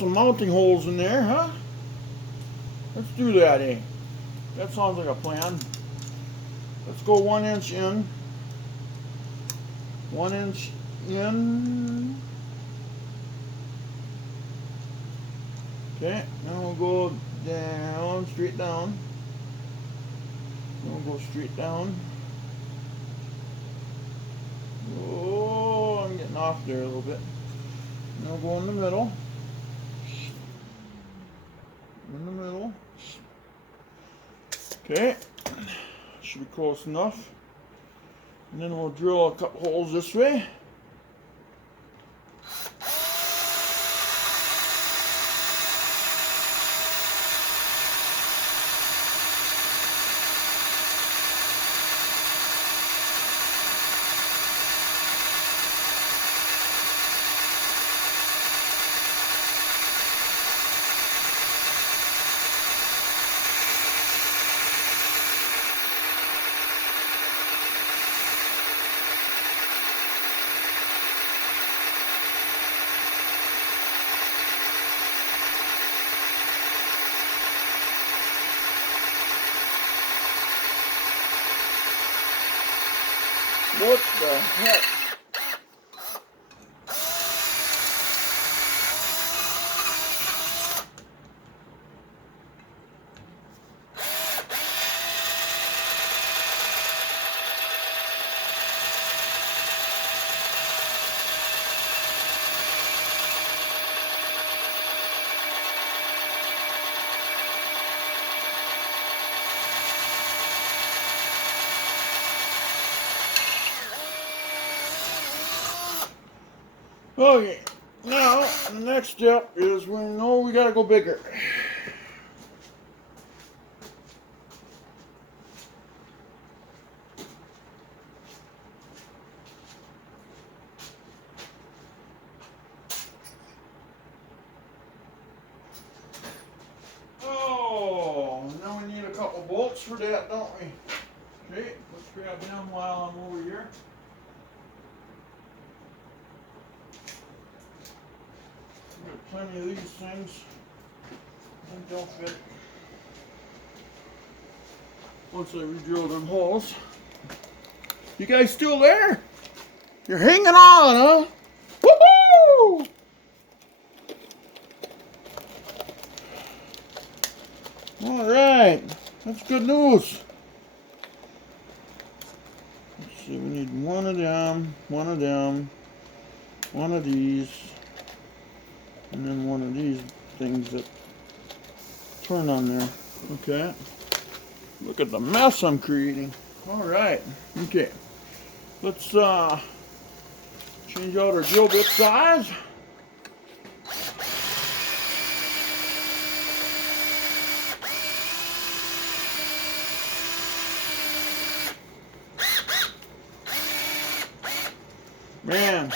some mounting holes in there, huh? Let's do that, eh? That sounds like a plan. Let's go 1 inch in. 1 inch in. Okay, now we'll go down, straight down. Then we'll go straight down. Oh, I'm getting off there a little bit. Now we'll go in the middle. In the middle. Okay, should be close enough. And then we'll drill a couple holes this way. What the heck? Okay, now the next step is we know we gotta go bigger. Oh, now we need a couple bolts for that, don't we? Okay, let's grab them while I'm over here. Got plenty of these things. I think they'll fit once I re-drill them holes. You guys still there? You're hanging on, huh? Woohoo! All right, that's good news. Let's see, we need one of them, one of them, one of these, and then one of these things that turn on there. Okay. Look at the mess I'm creating. All right. Okay. Let's change out our drill bit size. Man.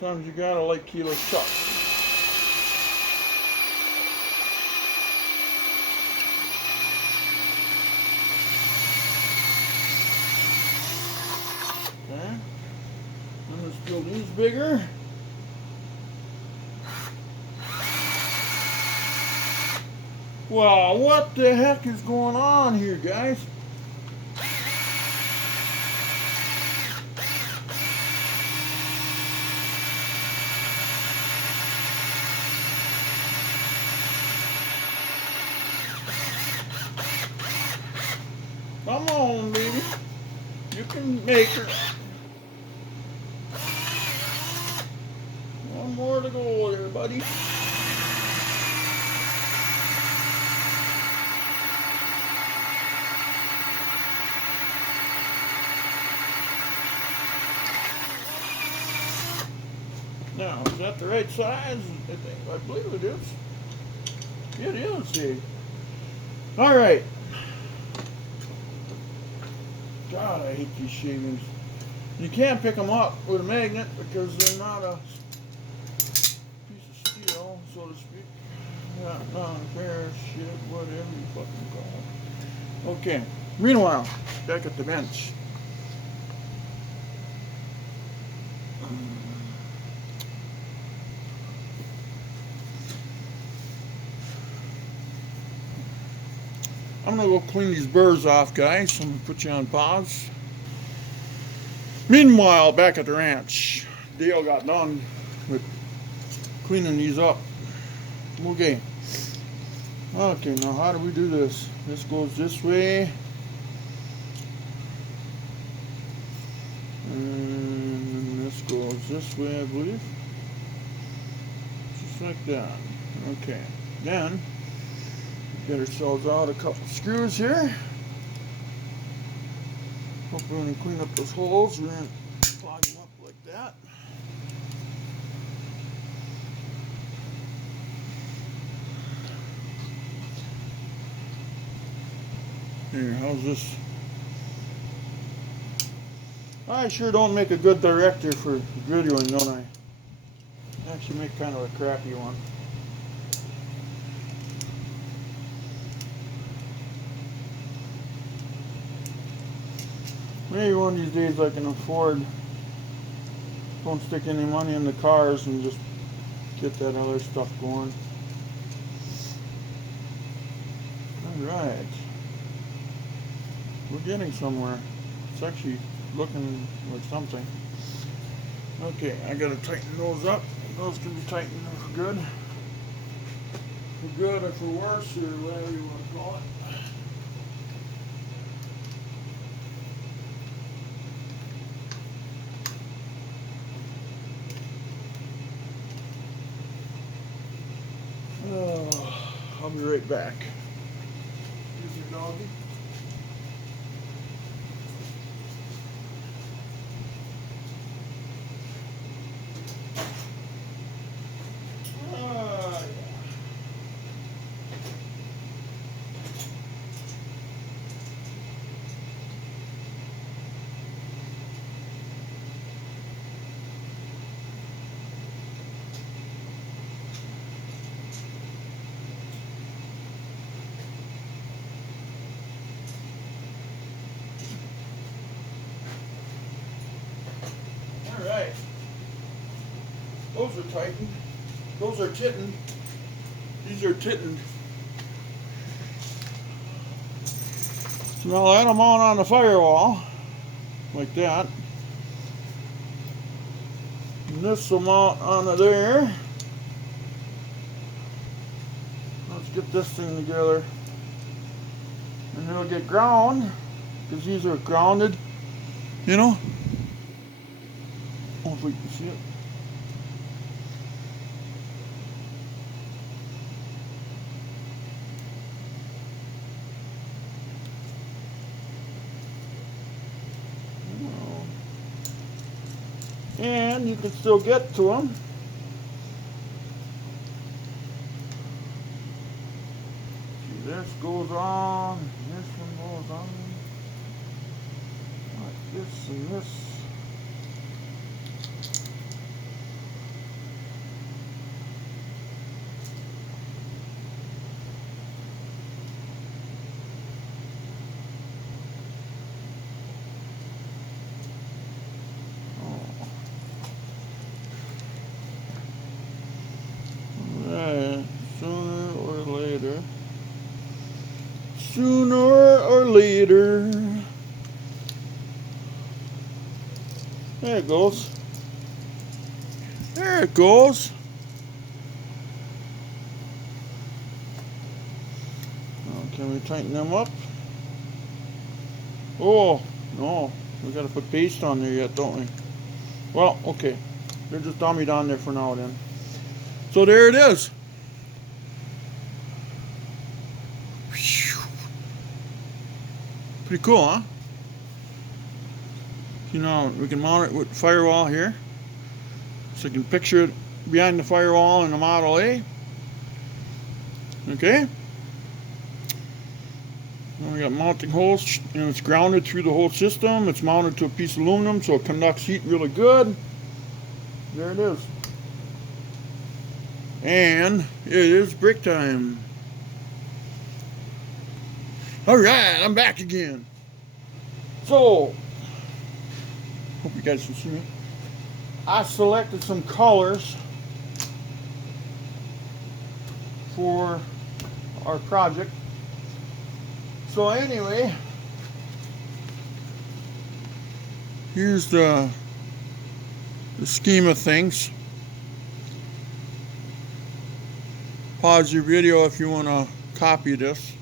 Sometimes you gotta like kilo chucks. Okay. Then let's drill these bigger. Wow, what the heck is going on here, guys? Come on, baby. You can make her. One more to go there, buddy. Now, is that the right size? I believe it is. It is, see. All right. God, I hate these shavings. You can't pick them up with a magnet because they're not a piece of steel, so to speak. Yeah, non-ferrous shit, whatever you fucking call it. Okay. Meanwhile, back at the bench. I'm gonna go clean these burrs off, guys. I'm gonna put you on pause. Meanwhile, back at the ranch, Dale got done with cleaning these up. Okay. Okay, now how do we do this? This goes this way. And this goes this way, I believe. Just like that. Okay. Then, get ourselves out a couple screws here. Hopefully when we clean up those holes, we're going to clog them up like that. Here, how's this? I sure don't make a good director for videoing, don't I? I actually make kind of a crappy one. Maybe one of these days I can afford, don't stick any money in the cars and just get that other stuff going. Alright. We're getting somewhere. It's actually looking like something. Okay, I gotta tighten those up. Those can be tightened for good. For good or for worse, or whatever you want to call it. I'll be right back. Here's your doggy. Alright. Those are tightened. Those are tittened. These are tittened. So now let them on the firewall. Like that. And this will mount onto there. Let's get this thing together. And it'll get ground. Because these are grounded. You know? Hopefully you can see it. And you can still get to them. See, this goes on, this one goes on, like this and this. Sooner or later. There it goes. There it goes. Now, can we tighten them up? Oh, no. We gotta put paste on there yet, don't we? Well, okay. They're just dummied on there for now then. So there it is. Pretty cool, huh? You know, we can mount it with firewall here. So you can picture it behind the firewall in the Model A. Okay? And we got mounting holes, and it's grounded through the whole system. It's mounted to a piece of aluminum, so it conducts heat really good. There it is. And it is break time. Alright, I'm back again. So, hope you guys can see me. I selected some colors for our project. So anyway, here's the scheme of things. Pause your video if you want to copy this.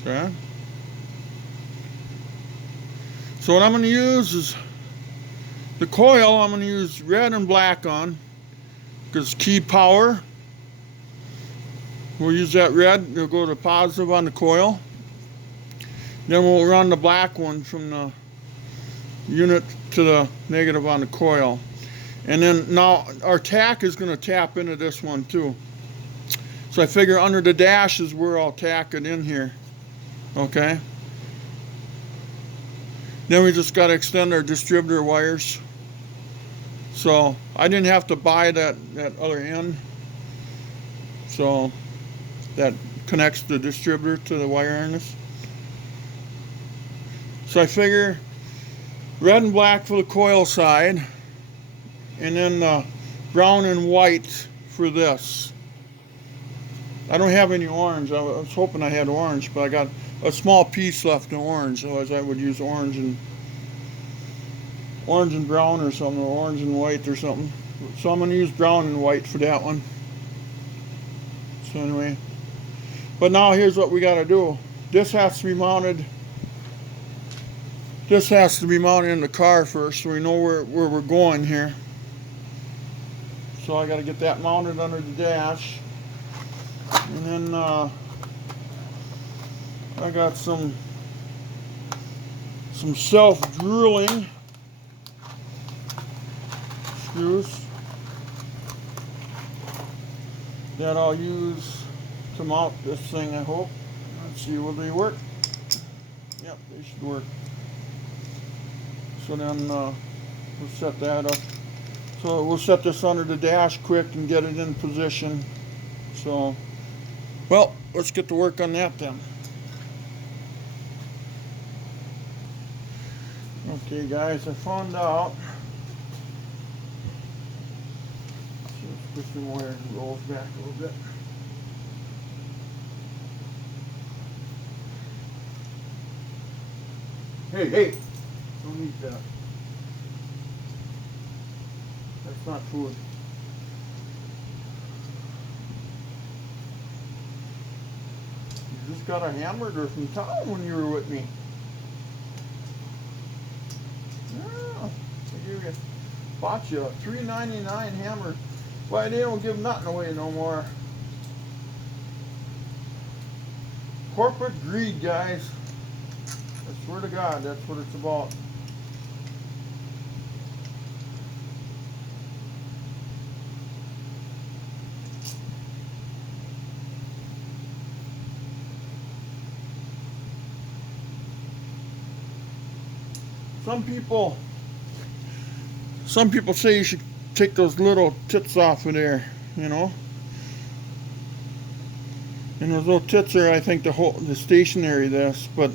Okay. So what I'm going to use is the coil. I'm going to use red and black on because key power. We'll use that red. It'll go to positive on the coil. Then we'll run the black one from the unit to the negative on the coil. And then now our tack is going to tap into this one too. So I figure under the dash is where I'll tack it in here. Okay. Then we just got to extend our distributor wires. So I didn't have to buy that other end. So that connects the distributor to the wire harness. So I figure red and black for the coil side, and then brown and white for this. I don't have any orange. I was hoping I had orange, but I got a small piece left in orange. Otherwise I would use orange and brown or something, or orange and white or something. So I'm going to use brown and white for that one. So anyway, but now here's what we got to do. This has to be mounted. This has to be mounted in the car first, so we know where we're going here. So I got to get that mounted under the dash, and then I got some self-drilling screws that I'll use to mount this thing, I hope. Let's see, will they work? Yep, they should work. So then we'll set that up. So we'll set this under the dash quick and get it in position. So, well, let's get to work on that then. Okay guys, I found out. Let's push some wire and rolls back a little bit. Hey, don't eat that. That's not food. You just got a hamburger from town when you were with me. Yeah, bought you a $3.99 hammer. Why, they don't give nothing away no more. Corporate greed, guys. I swear to God, that's what it's about. Some people say you should take those little tits off of there, you know. And those little tits are, I think, the stationary this, but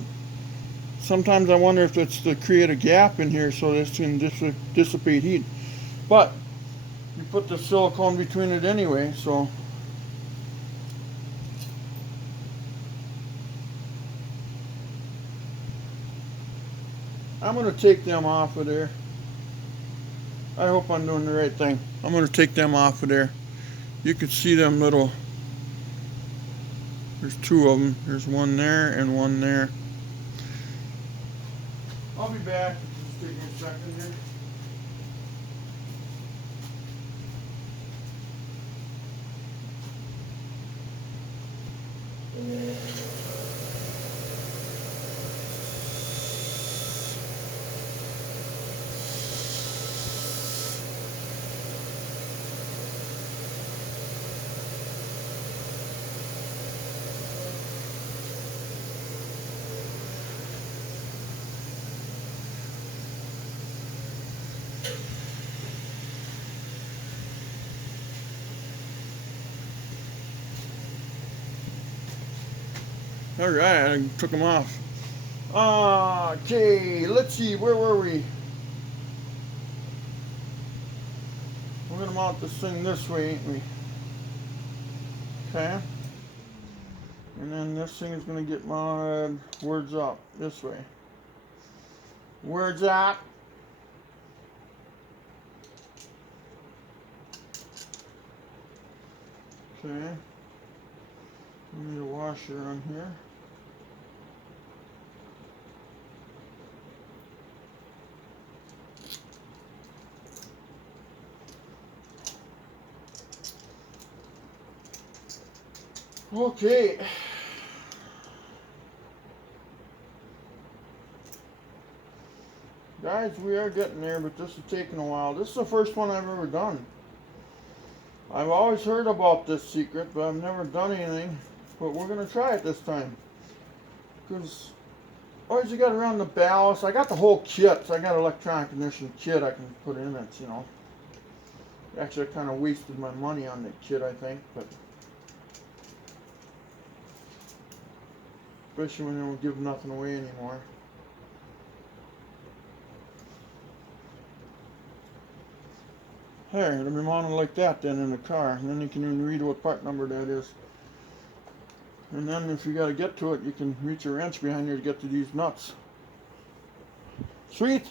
sometimes I wonder if it's to create a gap in here so this can dissipate heat. But you put the silicone between it anyway, so. I'm going to take them off of there. I hope I'm doing the right thing. I'm going to take them off of there. You can see them little. There's two of them. There's one there and one there. I'll be back. Just take me a second here. All right, I took them off. Okay, let's see, where were we? We're gonna mount this thing this way, ain't we? Okay. And then this thing is going to get mounted, words up, this way. Words up. Okay. We need a washer on here. Okay. Guys, we are getting there, but this is taking a while. This is the first one I've ever done. I've always heard about this secret, but I've never done anything. But we're going to try it this time. Because always you got around the ballast. I got the whole kit. So I got an electronic ignition kit I can put in it, you know. Actually, I kind of wasted my money on the kit, I think. But especially when they don't give nothing away anymore. There, it'll be mounted like that then in the car. And then you can even read what part number that is. And then if you got to get to it, you can reach a wrench behind here to get to these nuts. Sweet!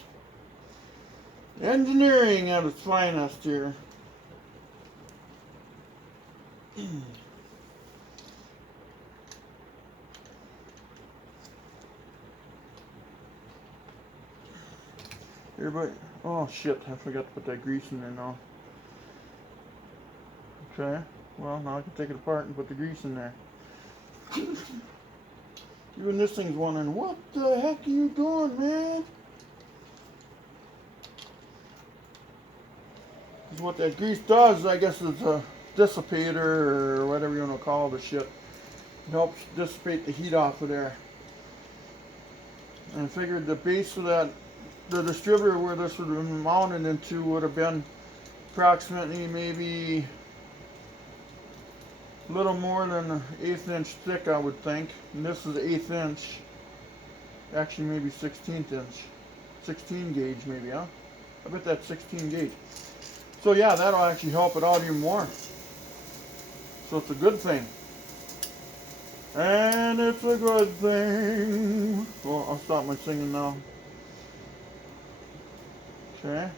Engineering at its finest here. Everybody, oh shit, I forgot to put that grease in there now. Okay, well now I can take it apart and put the grease in there. Even this thing's wondering, what the heck are you doing, man? Because what that grease does, I guess, is a dissipator or whatever you want to call the shit. It helps dissipate the heat off of there. And I figured the base of that, the distributor where this would have been mounted into would have been approximately maybe a little more than an 1/8 inch thick, I would think. And this is 1/8 inch. Actually, maybe 16th inch. 16 gauge, maybe, huh? I bet that's 16 gauge. So, yeah, that'll actually help it out even more. So, it's a good thing. And it's a good thing. Well, I'll stop my singing now. Okay.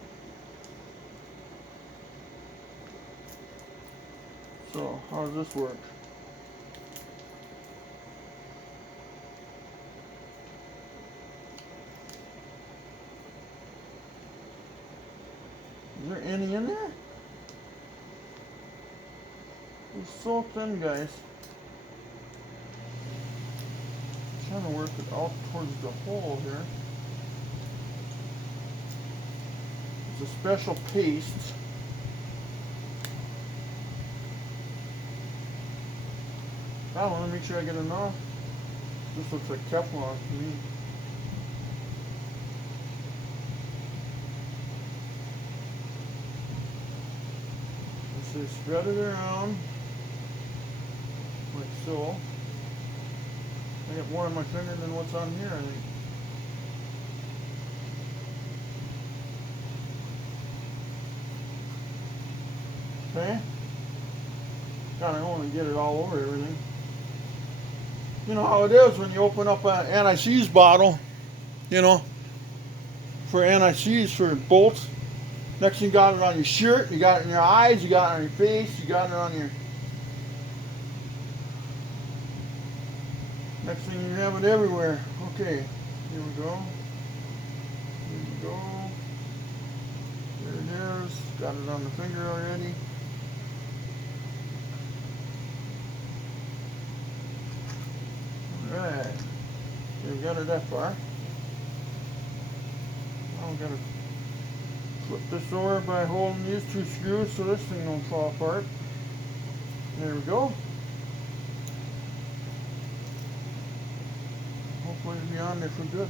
So, how does this work? Is there any in there? It's so thin, guys. I'm trying to work it out towards the hole here. It's a special paste. I want to make sure I get enough. This looks like Teflon to me. Let's say spread it around like so. I got more on my finger than what's on here, I think. Okay. God, I want to get it all over everything. You know how it is when you open up an anti-seize bottle, you know, for anti-seize for bolts. Next thing you got it on your shirt, you got it in your eyes, you got it on your face, you got it on your... Next thing you have it everywhere. Okay, here we go. Here we go. There it is. Got it on the finger already. Alright. Okay, we got it that far. Now we gotta flip this over by holding these two screws so this thing don't fall apart. There we go. Hopefully it'll be on there for good.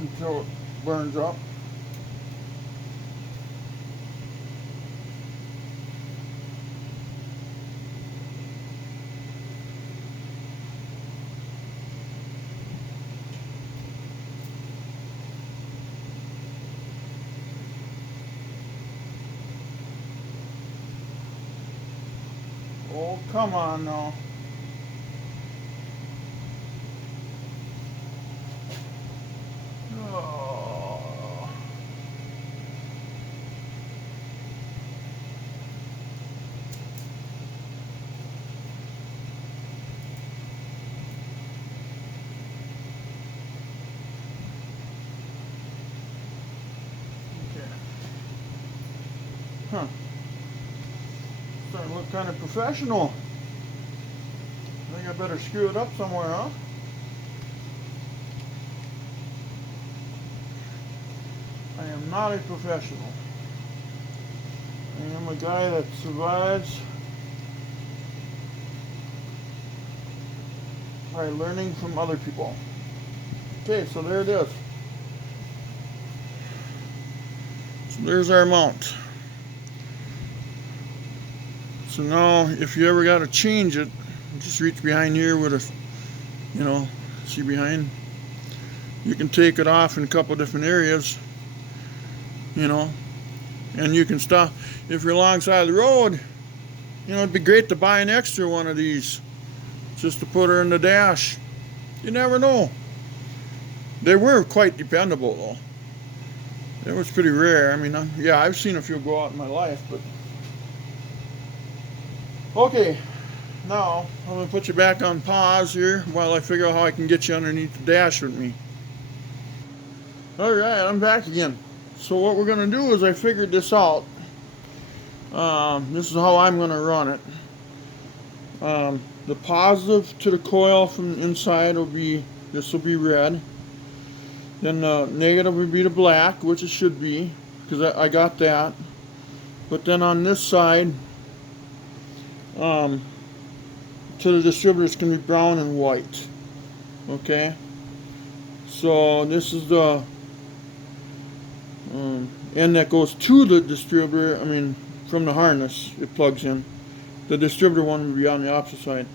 Until it burns up. Oh, come on now. Oh. Okay. Huh. Starting to look kind of professional. I think I better screw it up somewhere, huh? I am not a professional. I am a guy that survives by learning from other people. Okay, so there it is. So there's our mount. So now, if you ever got to change it, just reach behind here with a, see behind. You can take it off in a couple different areas, and you can stop. If you're alongside the road, it'd be great to buy an extra one of these just to put her in the dash. You never know. They were quite dependable, though. It was pretty rare. I mean, yeah, I've seen a few go out in my life, but. Okay, now I'm going to put you back on pause here while I figure out how I can get you underneath the dash with me. Alright, I'm back again. So what we're going to do is I figured this out. This is how I'm going to run it. The positive to the coil from the inside this will be red. Then the negative would be the black, which it should be, because I got that. But then on this side, to the distributor, it's going to be brown and white. Okay? So this is the end that goes to the distributor, from the harness, it plugs in. The distributor one will be on the opposite side.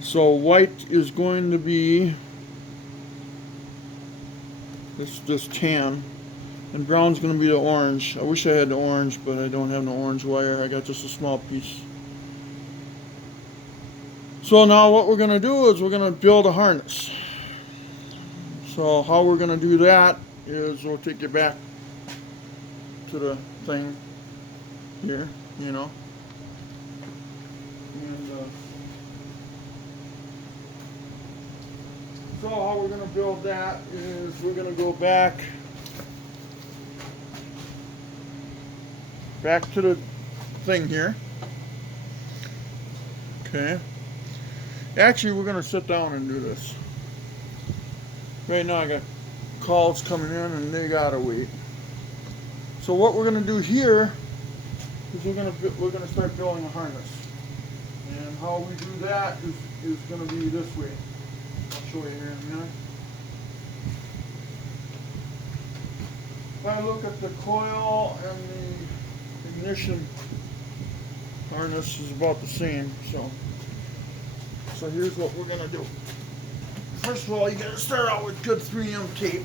So white is going to be this tan, and brown's going to be the orange. I wish I had the orange, but I don't have the orange wire. I got just a small piece. So now what we're going to do is we're going to build a harness. So how we're going to do that is we'll take you back to the thing here, And so how we're going to build that is we're going to go back to the thing here. Okay. Actually, we're going to sit down and do this. Right now I got calls coming in and they got to wait. So what we're going to do here is we're going to start building a harness. And how we do that is going to be this way. I'll show you here in a minute. If I look at the coil and the ignition harness is about the same. So here's what we're going to do. First of all, you got to start out with good 3M tape.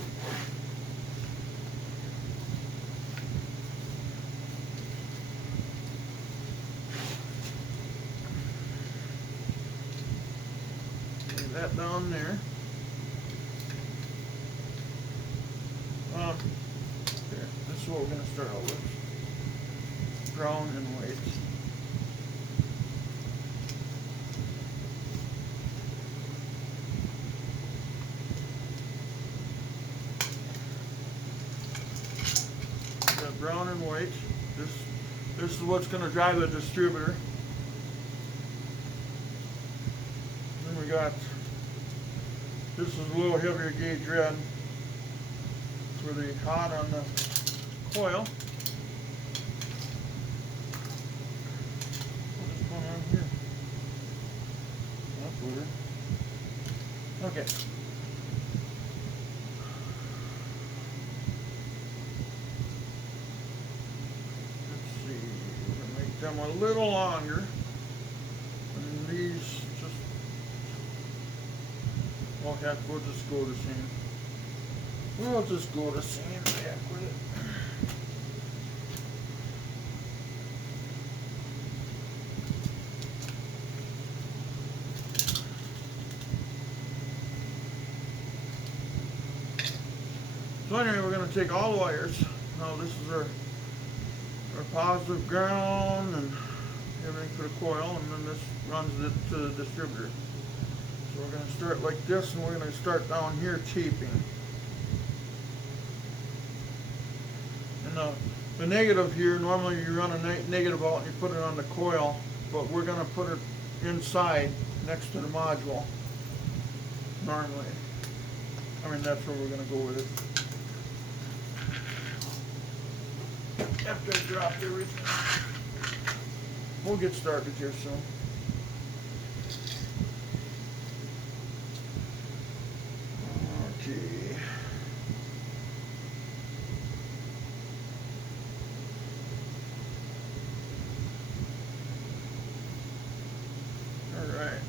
Lay that down there. There. This is what we're going to start out with. Brown and white. Brown and white. This is what's going to drive the distributor. Then we got, this is a little heavier gauge red for the hot on the coil. What's going on here? That's weird. Okay. Them a little longer, and these just, we'll just go the same. We'll just go the same back with it. So anyway, we're going to take all the wires. Now this is our positive ground and everything for the coil, and then this runs it to the distributor. So we're going to start like this, and we're going to start down here taping. And the negative here, normally you run a negative out and you put it on the coil, but we're going to put it inside next to the module normally. I mean, that's where we're going to go with it. After I dropped everything, we'll get started here soon. Okay. Alright.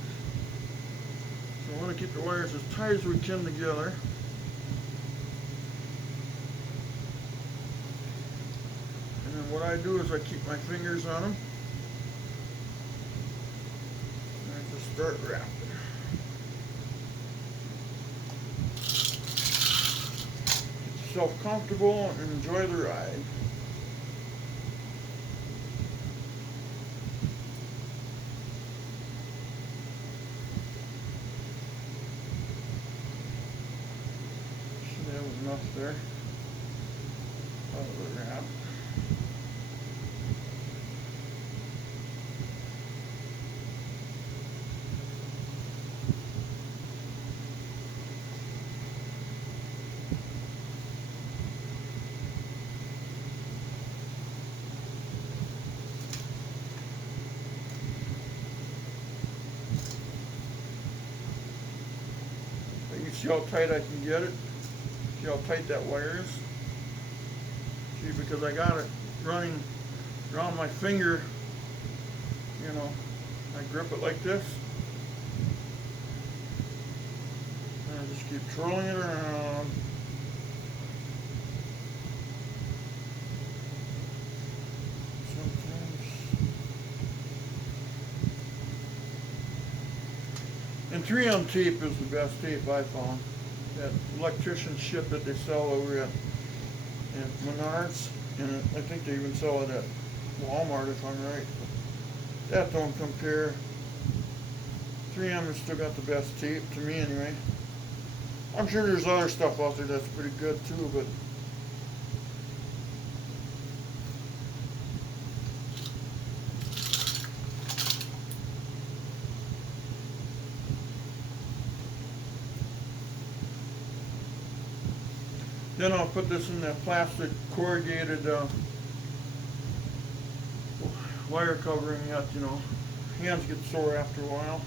So I want to keep the wires as tight as we can together. And then what I do is I keep my fingers on them. And I just start wrapping. Get yourself comfortable and enjoy the ride. Should have enough there out of the wrap. You see how tight I can get it? See how tight that wire is? See, because I got it running around my finger, you know, I grip it like this. And I just keep twirling it around. And 3M tape is the best tape I found. That electrician shit that they sell over at Menards, and I think they even sell it at Walmart if I'm right. That don't compare. 3M has still got the best tape, to me anyway. I'm sure there's other stuff out there that's pretty good too, but then I'll put this in that plastic corrugated wire covering that, you know, hands get sore after a while.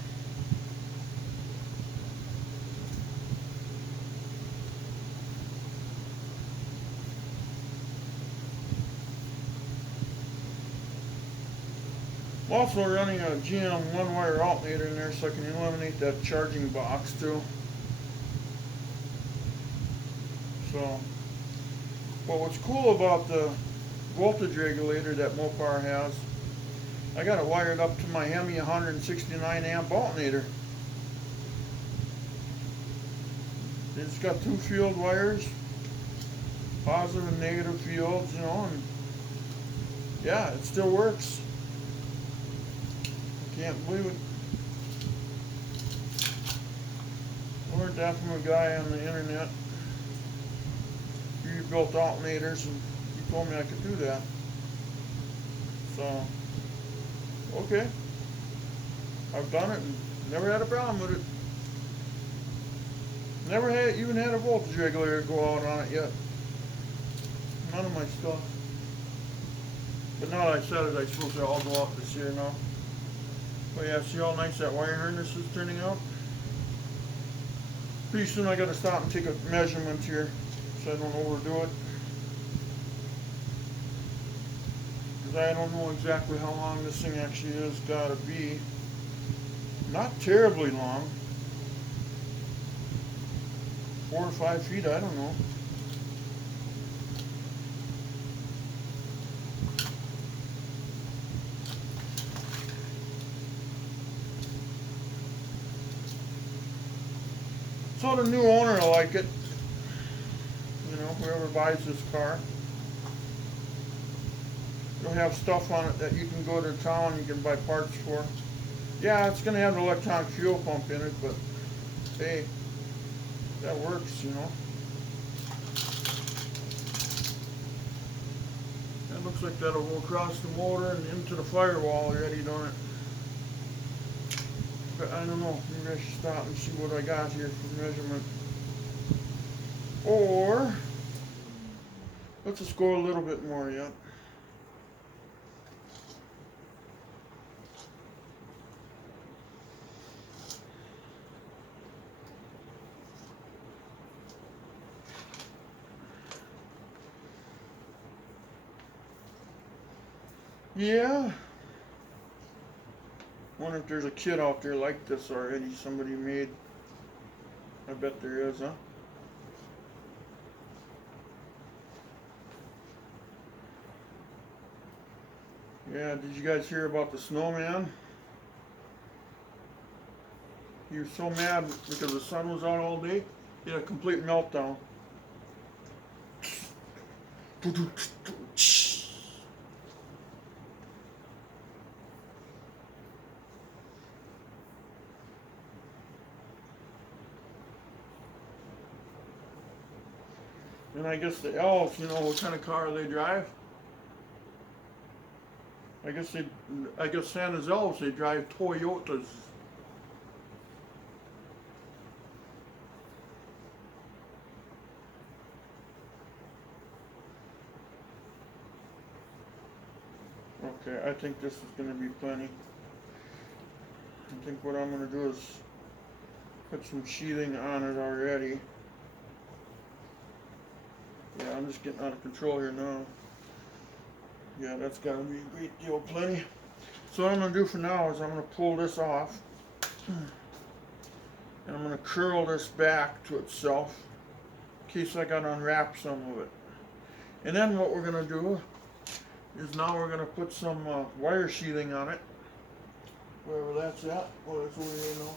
I'm also running a GM one-wire alternator in there so I can eliminate that charging box too. So, but what's cool about the voltage regulator that Mopar has, I got it wired up to my Hemi 169 amp alternator. It's got two field wires, positive and negative fields, you know, and yeah, it still works. Can't believe it. I learned that from a guy on the internet. He built alternators, and he told me I could do that. So, okay. I've done it and never had a problem with it. Never had even had a voltage regulator go out on it yet. None of my stuff. But now that I said it, I suppose they all go off this year now. But yeah, see how nice that wire harness is turning out? Pretty soon I gotta stop and take a measurement here so I don't overdo it. Because I don't know exactly how long this thing actually is gotta be. Not terribly long. 4 or 5 feet, I don't know. So the new owner will like it, you know. whoever buys this car. It'll have stuff on it that you can go to town and you can buy parts for. Yeah, it's going to have an electronic fuel pump in it, but hey, that works, you know. That looks like that'll go across the motor and into the firewall already, don't it? But I don't know, maybe I should stop and see what I got here for measurement. Or, let's just go a little bit more yet. Yeah. Wonder if there's a kit out there like this already, somebody made. I bet there is, huh? Yeah, did you guys hear about the snowman? He was so mad because the sun was out all day, he had a complete meltdown. And I guess the elves, you know, what kind of car they drive? I guess Santa's elves, they drive Toyotas. Okay, I think this is going to be plenty. I think what I'm going to do is put some sheathing on it already. Yeah, I'm just getting out of control here now. Yeah, that's got to be a great deal plenty. So what I'm going to do for now is I'm going to pull this off. And I'm going to curl this back to itself in case I got to unwrap some of it. And then what we're going to do is now we're going to put some wire sheathing on it. Wherever that's at. Well, that's over here now.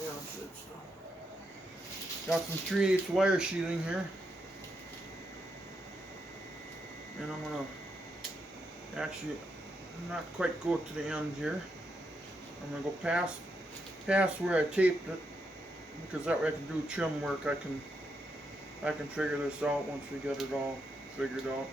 Yeah, that's it stuff. Got some 3/8 wire sheathing here. And I'm going to actually not quite go to the end here. I'm going to go past where I taped it, because that way I can do trim work. I can figure this out once we get it all figured out.